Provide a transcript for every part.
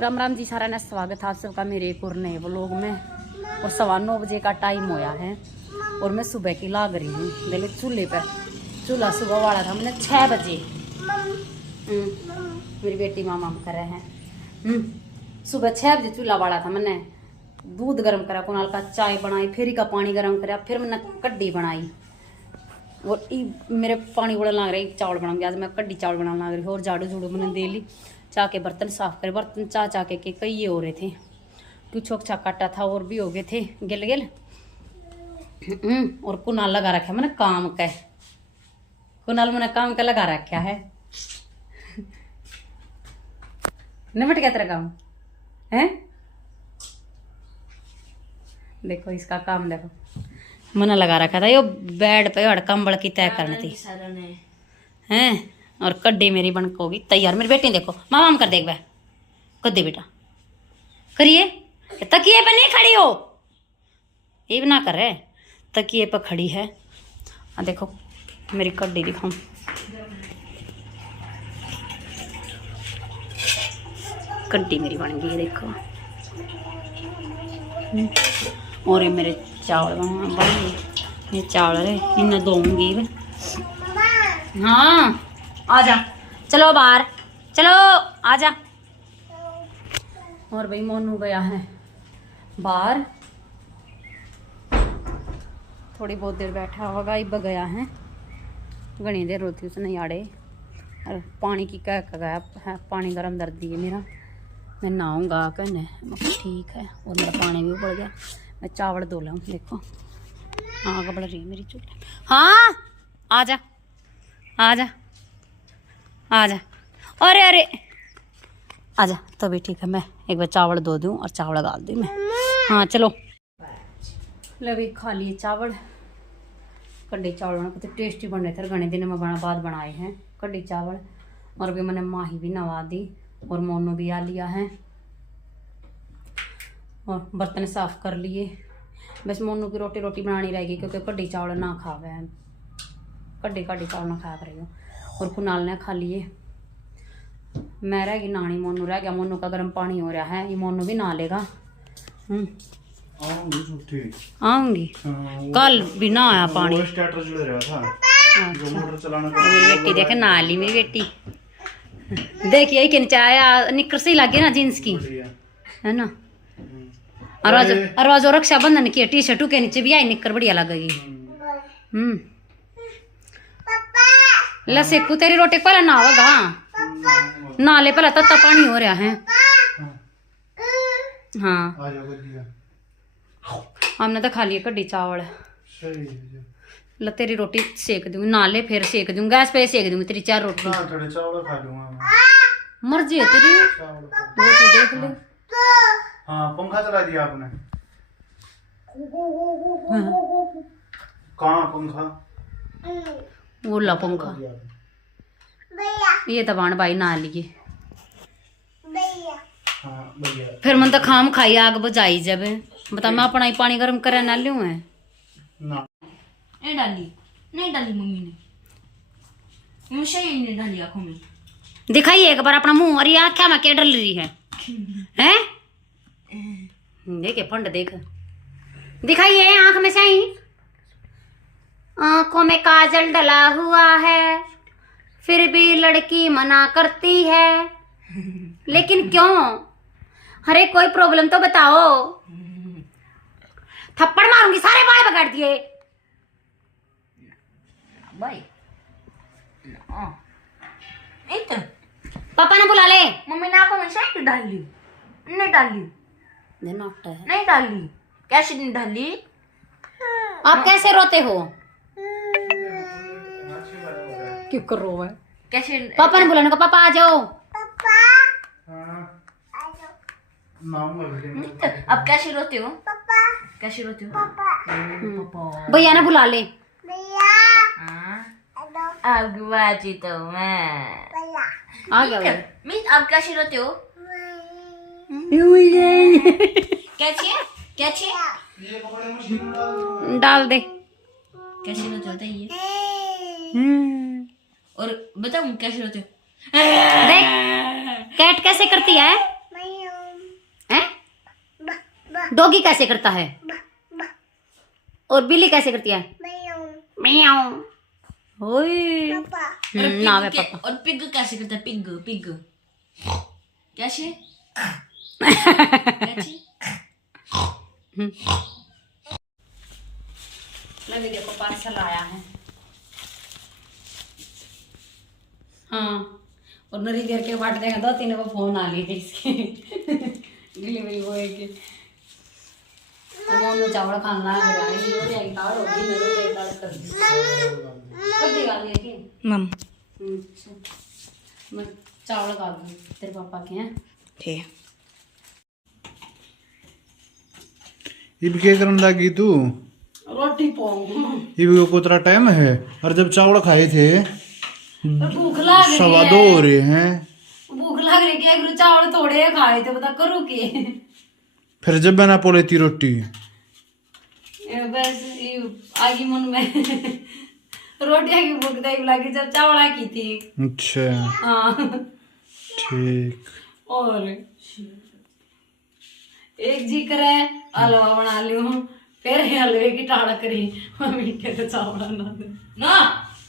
राम राम जी सारा ने स्वागत है आप सबका मेरे एक और नए व्लॉग में। और 9:15 बजे का टाइम होया है और मैं सुबह की लाग रही हूँ। पहले चूल्हे पर चूल्हा सुबह वाला था मैंने 6 बजे। मेरी बेटी मामा कर रहे हैं। सुबह 6 बजे चूल्हा वाला था। मैंने दूध गर्म करा, कुनाल का चाय बनाई, फेरी का पानी गर्म करा, फिर मैंने कड्डी बनाई। और मेरे पानी उड़न लग रही, चावल बनाऊंगी आज मैं। कड्डी चावल बनाने लग रही और झाड़ू झूड़ू मैंने दे ली। चाह के बर्तन साफ करे, बर्तन चाह के कई ये हो रहे थे। कुछ छोक काटा था और भी हो गए थे गिल गिल। और कुनाल लगा रखा मैंने काम का। कुनाल मैंने काम का लगा रखा है। निमट गया तेरा काम है। देखो इसका काम देखो, मैंने लगा रखा था यो बेड पे और कंबल की तय करनी थी हैं। और कड्डी मेरी बन होगी तैयार। मेरी बेटी देखो मामा कर देख कद्दी बेटा करिए। तकिए पे नहीं खड़ी हो, ये भी ना कर रहे, तकिए पे खड़ी है। देखो मेरी कड्डी दिखाऊं। कड्डी मेरी बन गई है देखो। और ये मेरे चावल बन गए। ये चावल है इन्हें दूंगी। हाँ आजा, चलो बाहर चलो आजा। और भाई मोनू गया है बाहर, थोड़ी बहुत देर बैठा होगा। इब गया है, घनी देर होती उसने आड़े। और पानी की कह गया है, पानी गर्म दर्द दिए मेरा। मैं नहाऊंगा कहने ठीक है। और मेरा पानी भी उबल गया। मैं चावल धो लाऊं। देखो आग बढ़ रही मेरी चूल्हे। हाँ आजा आजा आजा। अरे अरे आजा तो भी ठीक है। मैं एक बार चावल धो दूँ और चावल डाल दूँ मैं। हाँ चलो ले भी खा लिए चावल। कड्डी चावल बना कितने टेस्टी बन रहे थे। घने दिन में बाद बनाए हैं कड्डी चावल। और भी मैंने माही भी नवा दी और मोनू भी आ लिया है। और बर्तन साफ कर लिए। बस मोनू की रोटी बनानी रहेगी क्योंकि कड्डी चावल ना खावे हैं। कड्डी चावल ना खाया करेगा। और कुनाल ने खा लिए। मैं रह गई नानी, मोनू रह गया। मोनू का गर्म पानी हो रहा है, ये मोनू भी नहा लेगा। आऊंगी कल भी ना आया पानी। मेरी बेटी देखे नहा ली मेरी बेटी। देखिए कि नीचे आया निक्कर से लगे ना जींस की है ना। और जो रक्षाबंधन की टी शर्ट के नीचे भी आई निक्कर बढ़िया लगेगी। लसेकू तेरी रोटी पहले ना होगा नाले पहले तत्ता पानी हो रहा है। हाँ हमने तो खा लिया कड्डी चावल। ल तेरी रोटी सेक दूंगी, नाले फिर सेक दूंगी, गैस पे सेक दूंगी तेरी 4 रोटी। मर्जी है तेरी, वो तू देख ले। हाँ पंखा चला दिया आपने। कहाँ पंखा? वो ला पंखा। ये तबान भाई ना लिए। फिर मन तो खाम खाई आग बुझाई जब बता मैं अपना ही पानी गर्म करे ना लूं है ना। नहीं डाली, नहीं डाली मम्मी ने। मुझे ही नहीं डाली आँखों में। दिखाइए एक बार अपना मुंह। और ये आँखें में क्या डल रही है हैं? देखिए फंड देख, दिखाइए आँख में से ही। आँखों में काजल डला हुआ है फिर भी लड़की मना करती है। लेकिन क्यों? अरे कोई प्रॉब्लम तो बताओ। थप्पड़ मारूंगी, सारे बाल बगाड़ दिए भाई। पापा ने बुला ले। मम्मी ने आँखों में शैम्पू डाली, नहीं डाली, नहीं डाली। कैसे नहीं डाली? आप कैसे रोते हो? क्यों कर रो है? कैसे? पापा ने बुलाने को पापा आ जाओ। अब कैसे रोते हो? कैसे रोते हो? भैया ने बुला ले। अब बाजी तो मैं आ गया भैया। मिस अब कैसे रोते हो? कैसे कैसे डाल दे। कैसे रोते हो बताइए। और बताऊं कैसे रोते हो? देख कैट कैसे करती है। डॉगी कैसे करता है? और बिल्ली कैसे करती है? म्याऊ। ओए नाम है पापा। और पिग कैसे करता है? पिग पिग कैसे? मैं देखो पार्सल आया है। हाँ, और नरी देर के बाद देगा 2-3 को फोन आ ली थी इसकी डिलीवरी बॉय की। मोनू चावल खाना है मेरा, ये रोटी आई ताड़ होगी, मैं रोटी ताड़ कर दी। कर दी गाली है कि मम अच्छा, मैं चावल खा दूँ तेरे पापा के हैं। ठीक इब क्या करने लगी तू? रोटी पाऊँ। इब को कितना टाइम है? और जब चावल खाए थे भूख लग रही 2:15 हो रहे हैं। भूख लग रही है, गुरु चावल थोड़े खाए थे, बता करूँ की? फिर जब बना पोले थी रोटी बस आगी मन में रोटियां की भूख नहीं लगी जब चावल की थी। अच्छा हाँ ठीक। और एक जी करे हलवा बना लियो, फिर हलवे की टाड़ा करी मम्मी के तो चावल ना दे ना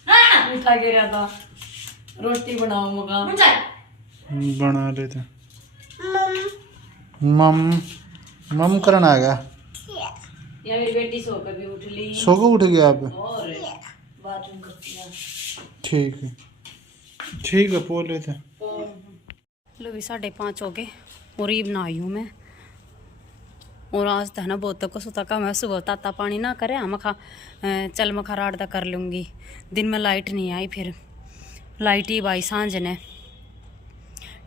ना उठा के रहा था रोटी बनाओ मगा बना लेते। मम मम करना आ गया। या मेरी बेटी सो कर भी उठ ली। सो के उठ गया आप? और बाथरूम करती है। ठीक है पो लेते। लो भी 5:30 हो गए और ये बनाई हूँ मैं। और आज तो है ना बहुत को सुता का मैं सुबह ताता पानी ना करे हम खा चल मखा रात तक कर लूँगी। दिन में लाइट नहीं आई, फिर लाइट ही बाई सांझ ने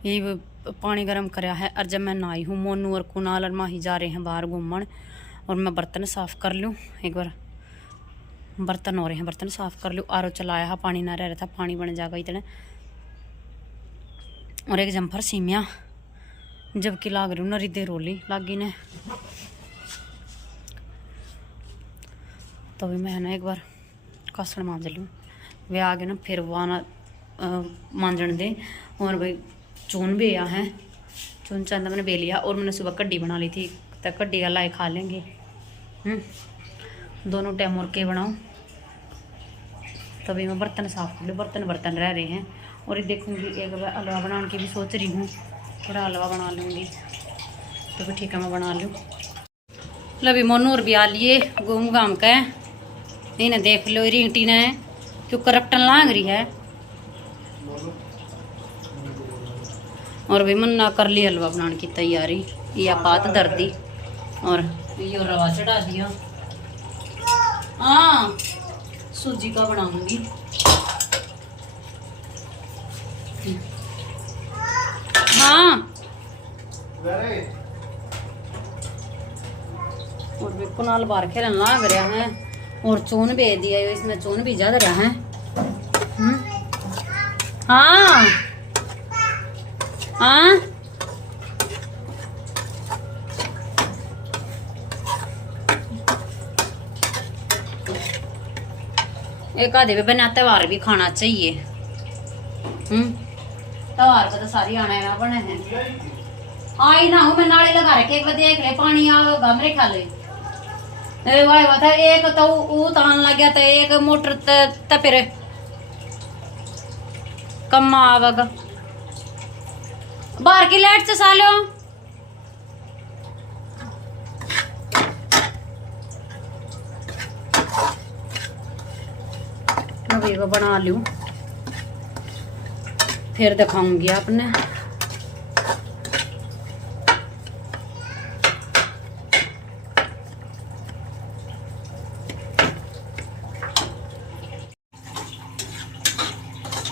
ये पानी गर्म कराया है। और जब मैं नहाई हूँ मोनू और कुणाल और माही जा रहे हैं बाहर घूमन, और मैं बर्तन साफ़ कर लूँ। एक बार बर्तन हो रहे हैं, बर्तन साफ़ कर लूँ। आरो चलाया है, पानी ना रह रहा था, पानी बन जाएगा इतने। और एक जम्फर सीमिया जबकि लाग रही हूँ नरी देर रोली लागी ने। तो भी मैं ना एक बार कासण मांज लूँ, वे आ गए ना फिर वाना मांजन दे। और भाई चून भी आया है, चून चंदा मैंने बे लिया। और मैंने सुबह कड्डी बना ली थी, तो कड्डी का लाई खा लेंगे। दोनों टाइम और के बनाऊँ। तभी मैं बर्तन साफ कर लूँ, बर्तन रह रहे हैं। और ये देखूँगी एक बार हलवा बनाने की भी सोच रही हूँ, थोड़ा हलवा बना लूँगी। तो भी ठीक है मैं बना लूँ। लभी मोनू और भी आ लिए घूम घाम के, इन्हें देख लो रिंगटी ने क्यों करप्टन लाग रही है। और भी मन्ना कर ली हलवा बनाने की तैयारी। ये पात धर दी और ये रवा चढ़ा दिया। हाँ सूजी का बनाऊंगी। हाँ और भी कुनाल बाहर खेलन लाग रहा है। और चून भेज दिया, इसमें चून भी ज्यादा रहा है। हाँ हाँ एक आधे भी बना त्योहार भी खाना चाहिए। त्योहार पर तो सारी आने ना बने हैं। आई ना हूँ मैं नाले लगा रखे, एक बार देख ले पानी आगा मेरे ख्याल था। एक तो वो तान लग गया था, एक मोटर फिर कम आवेगा। बाहर की लाइट से सालो मैं वो बना लूं, फिर दिखाऊंगी आपने।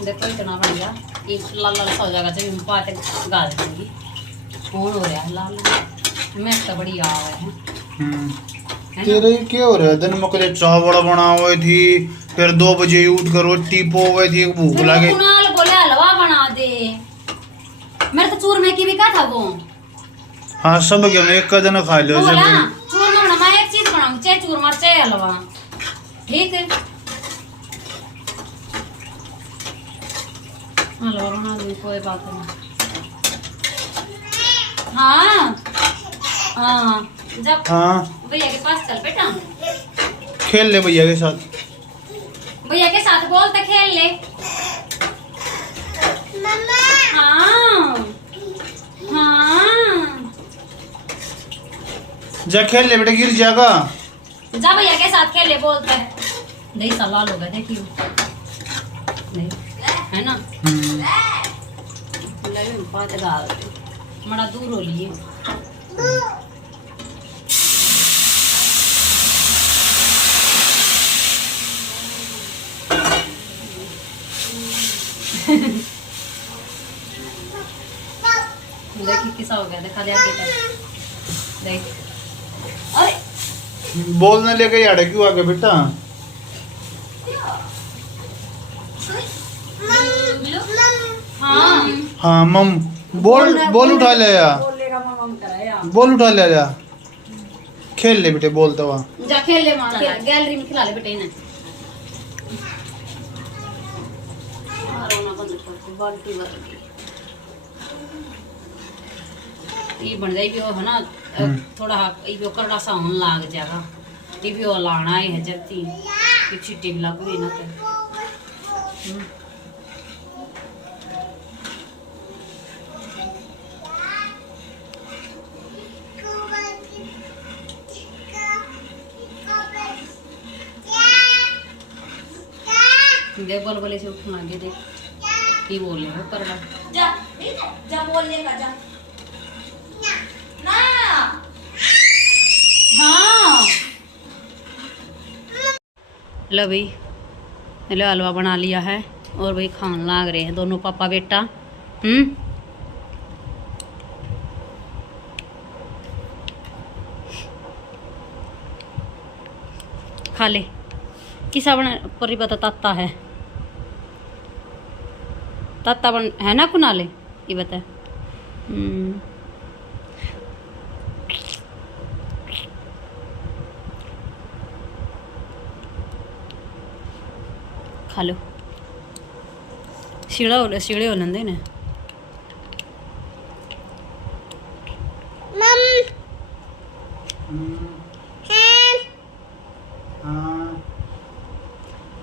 देखो इतना बन गया, ये लाल लाल सा हो जाएगा जब मैं पाते गाल दूंगी। कौन हो रहा है लाल? मैं तो बड़ी आ रहे हैं। तेरे क्या हो रहा है? दिन में कल चावल बना हुए थी, फिर 2 बजे उठ कर रोटी पो हुई थी, भूख लगे। कुणाल बोले हलवा बना दे, मेरे तो चूरमे की भी कहा था वो। हाँ सब क्या एक का दिन खा लो। बोला चूरमा बना, मैं एक चीज बनाऊंगी, चाहे चूरमा चाहे हलवा। ठीक है हलवा बना दूँ, कोई बात नहीं। हाँ हाँ जब हाँ भैया के पास चल बेटा, खेल ले भैया के साथ। भैया के साथ बोलते खेल ले। हाँ हाँ जा खेल ले बेटा, गिर जाएगा। जा भैया के साथ खेल ले बोलते। नहीं सलाह लोग देखियो, नहीं है ना बात गाल बड़ा दूर हो लिए। देखिए किसा हो गया, दिखा दे आगे तक देख। अरे बोलने लेके यार क्यों आगे बेटा? हाँ हाँ मम बोल उठा ले या, बोल उठा ले या, खेल ले बेटे बोलता हुआ। जा खेल ले, मां गैलरी में खिला ले बेटे इन्हें। बाल्टी भर ये बन जाएगी वो है ना, थोड़ा ये करड़ा सा होने लाग जाएगा। ये भी वो लाना है जब ती ये छिट्टी लग गई ना तो देख बोल बोले से उठना आगे देख की बोले वो करड़ा। जा जा बोल लेगा जा ना। हाँ लो भाई, हेलो हलवा बना लिया है और भाई खान लाग रहे हैं दोनों पापा बेटा। खा ले। किसा बना परी पता ताता है, ताता बन है ना कुना ले ये बता। खा लो, शिड़े हो लेंदे ने।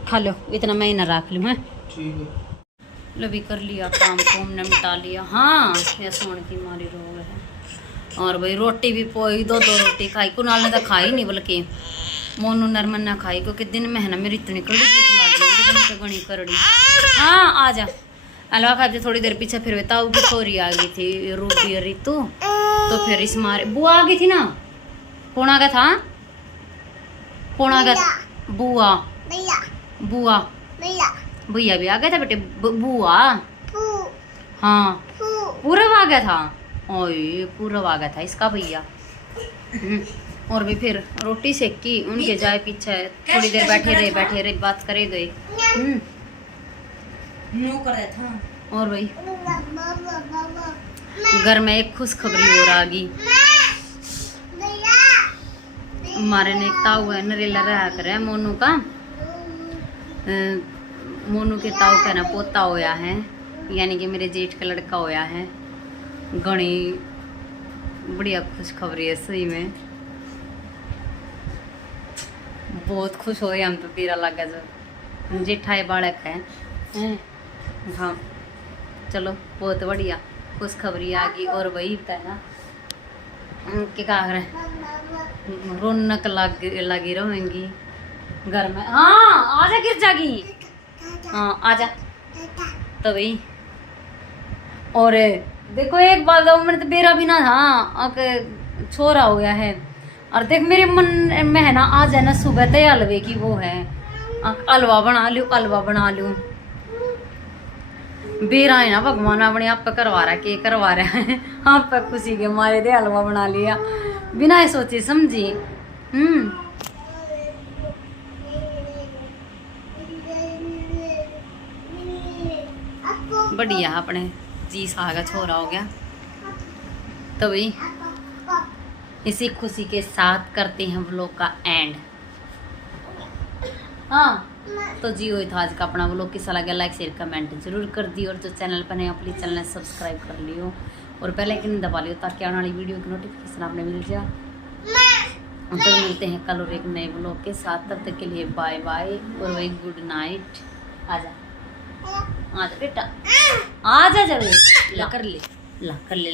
खा लो, इतना मैं ना रख लूँ। ठीक है, लो भी कर लिया काम कुम निपटा लिया। हाँ ये सोन की मारी रोग है। और भाई रोटी भी पोई, दो रोटी खाई। कुनाल ने तो खाई नहीं, बल्कि मोनू नरमन ने खाई, क्योंकि दिन में है ना मेरी इतनी कड़ी तो गणी करड़ी। हाँ आ जा, हलवा खा के थोड़ी देर पीछे फिर ताऊ की छोरी आ गई थी रूबी और रितु, तो फिर इस मारे बुआ आ गई थी ना। कौन आ गया था? कौन आ गया? बुआ बुआ भैया भी आ गया था बेटे। बुआ हाँ पूरब आ गया था। ओए पूरब आ गया था इसका भैया। और भी फिर रोटी सेकी उनके जाए पीछे, थोड़ी देर बैठे रहे बात करे गए। और भाई घर में एक खुशखबरी और आ गई। हमारे ने एक ताऊ है नरेला रहा करे मोनू का, मोनू के ताऊ का ना पोता होया है, यानी कि मेरे जेठ का लड़का होया है। घनी बढ़िया खुशखबरी है सही में, बहुत खुश हो हम तो। पीरा लगा जो जेठाई बालक है। हाँ चलो बहुत बढ़िया खुशखबरी आ गई। और वही है ना क्या कह रहे, रौनक लगी रहेंगी घर में। हाँ आजा गिर जागी। हाँ आजा तो भाई। और देखो एक बात मैंने तो बेरा भी ना था, छोरा हो गया है। और देख मेरे मन में है ना आज है ना सुबह तय हलवे की वो है, हलवा बना लूँ। बेरा है ना भगवान अपने आप पे करवा रहा है, के करवा रहा है आप पे खुशी के मारे दे हलवा बना लिया बिना सोचे समझी। बढ़िया अपने जी सागा छोरा हो गया। तो भाई इसी खुशी के साथ करते हैं व्लॉग का एंड। हाँ तो जी वही था आज का अपना व्लॉग। कैसा लगा लाइक शेयर कमेंट जरूर कर दी, और जो चैनल पर नया प्लीज चैनल सब्सक्राइब कर लियो और बेल आइकन दबा लियो ताकि आने वाली वीडियो की नोटिफिकेशन आपने मिल जाए। हम तो मिलते हैं कल और एक नए ब्लॉग के साथ। तब तक के लिए बाय बाय और वही गुड नाइट। आजा आजा बेटा, आजा जब ला कर ले, ला कर ले।